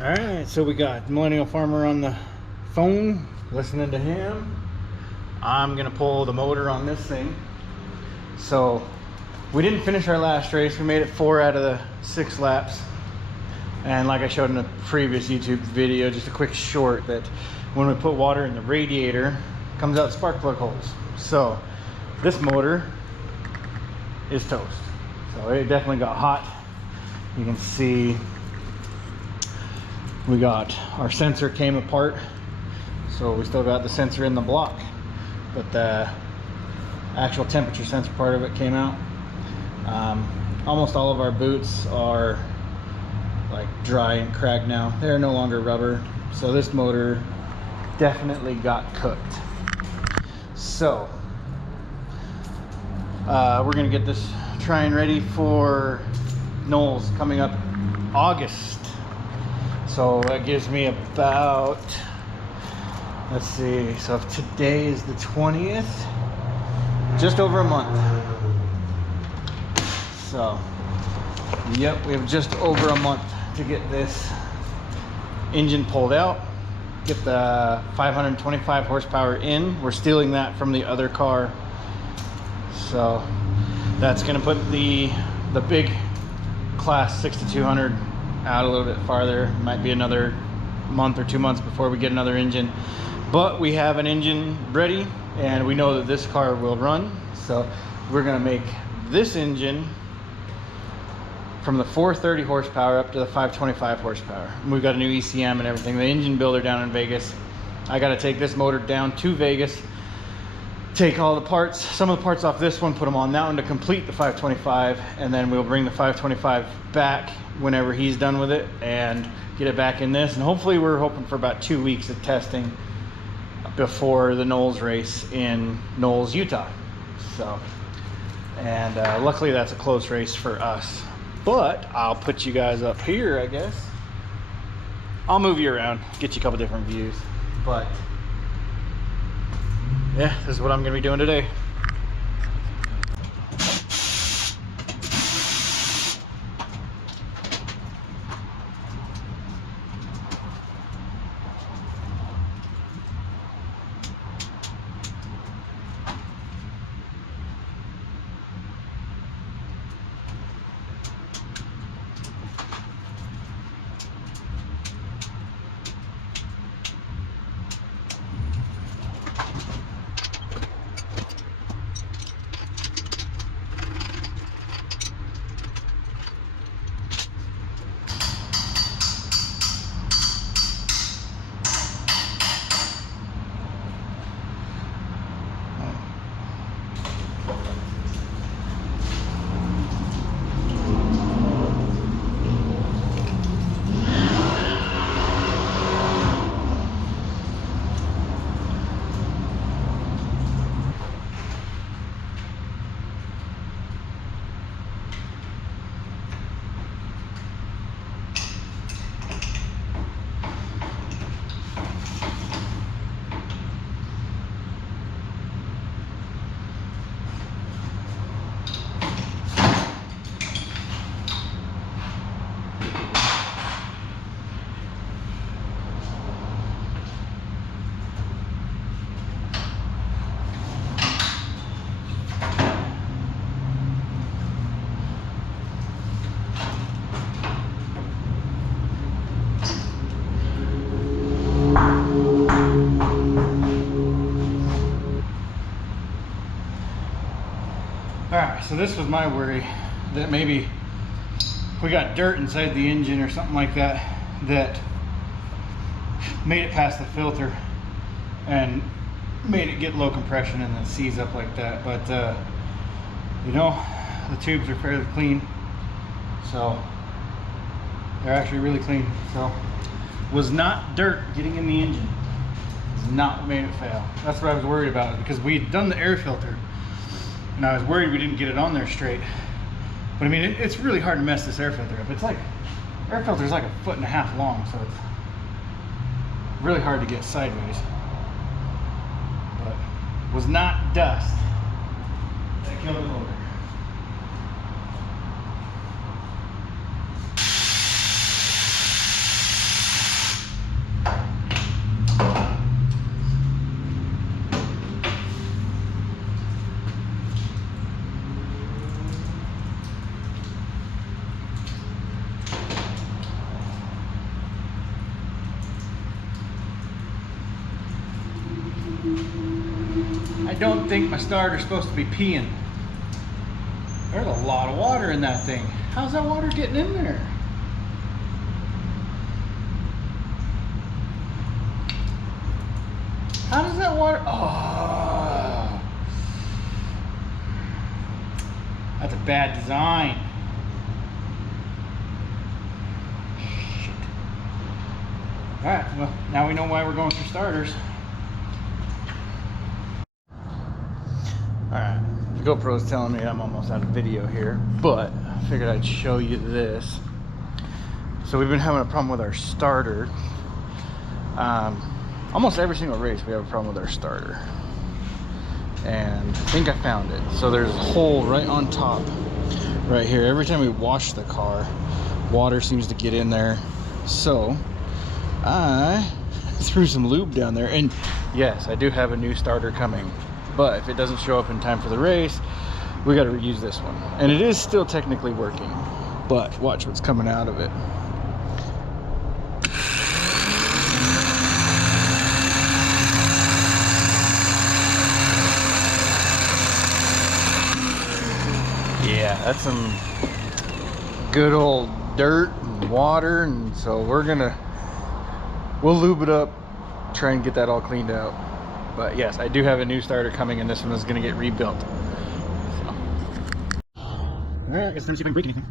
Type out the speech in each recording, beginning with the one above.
All right, so we got Millennial Farmer on the phone, listening to him. I'm gonna pull the motor on this thing. So we didn't finish our last race. We made it 4 out of the 6 laps. And like I showed in a previous YouTube video, just a quick short, that when we put water in the radiator, it comes out spark plug holes. So this motor is toast. So it definitely got hot. You can see we got our sensor came apart, so we still got the sensor in the block, but the actual temperature sensor part of it came out. Almost all of our boots are like dry and cracked now. They're no longer rubber, so this motor definitely got cooked. So we're gonna get this trying ready for Knowles coming up August. So that gives me about, let's see, so if today is the 20th, just over a month. So, yep, we have just over a month to get this engine pulled out, get the 525 horsepower in. We're stealing that from the other car. So that's gonna put the big class 6200 out a little bit farther. Might be another month or 2 months before we get another engine, but we have an engine ready and we know that this car will run. So we're gonna make this engine from the 430 horsepower up to the 525 horsepower. We've got a new ECM and everything. The engine builder down in Vegas. I got to take this motor down to Vegas, take all the parts, some of the parts off this one, put them on that one to complete the 525, and then we'll bring the 525 back whenever he's done with it and get it back in this. And hopefully we're hoping for about 2 weeks of testing before the Knowles race in Knowles, Utah. So, and luckily that's a close race for us. But I'll put you guys up here, I guess. I'll move you around, get you a couple different views. But yeah, this is what I'm gonna be doing today. Alright, so this was my worry, that maybe we got dirt inside the engine or something like that that made it past the filter and made it get low compression and then seize up like that. But you know, the tubes are fairly clean, so they're actually really clean. So was not dirt getting in the engine. It's not what made it fail. That's what I was worried about, because we'd done the air filter and I was worried we didn't get it on there straight. But I mean, it's really hard to mess this air filter up. It's like, air filter is like 1.5 feet long, so it's really hard to get sideways. But was not dust that killed the motor. don't think my starter's supposed to be peeing. There's a lot of water in that thing. How's that water getting in there? How does that water? Oh, that's a bad design. Shit. All right, well, now we know why we're going through starters. All right, the GoPro's telling me I'm almost out of video here, but I figured I'd show you this. So we've been having a problem with our starter. Almost every single race we have a problem with our starter, and I think I found it. So there's a hole right on top right here. Every time we wash the car, water seems to get in there. So I threw some lube down there, and yes, I do have a new starter coming, but if it doesn't show up in time for the race, we got to reuse this one. And it is still technically working, but watch what's coming out of it. Yeah, that's some good old dirt and water, and so we'll lube it up, try and get that all cleaned out. But yes, I do have a new starter coming, and this one is going to get rebuilt. So. All right, I guess time to see if I can break anything.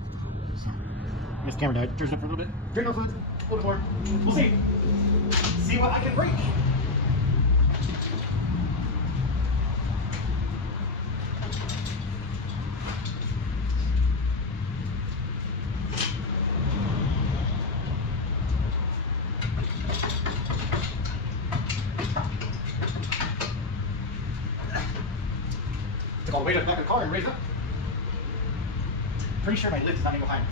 So, I guess the camera died. Turns it up for a little bit. Drink no fluid, a little bit more. We'll see. See what I can break. All the way to the back of the car and raise up. Pretty sure my lid is not even higher.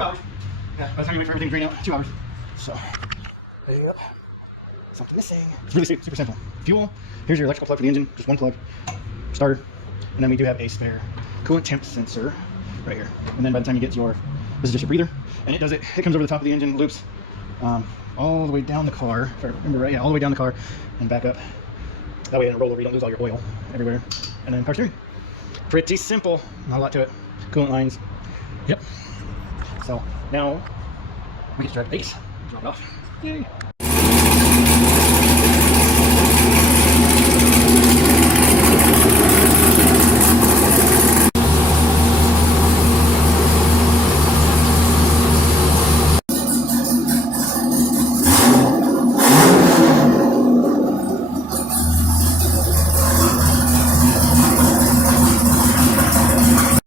hours. Yeah, by the time you wait for everything to drain out, 2 hours. So, there you go. Something missing. It's really super simple. Fuel, here's your electrical plug for the engine, just one plug. Starter, and then we do have a spare coolant temp sensor right here. And then by the time you get to your, this is just your breather, and it comes over the top of the engine, loops all the way down the car, if I remember right, yeah, all the way down the car and back up. That way it doesn't roll over, you don't lose all your oil everywhere. And then power steering. Pretty simple, not a lot to it. Coolant lines, yep. So now we get to drive the base, drop it off. Yay.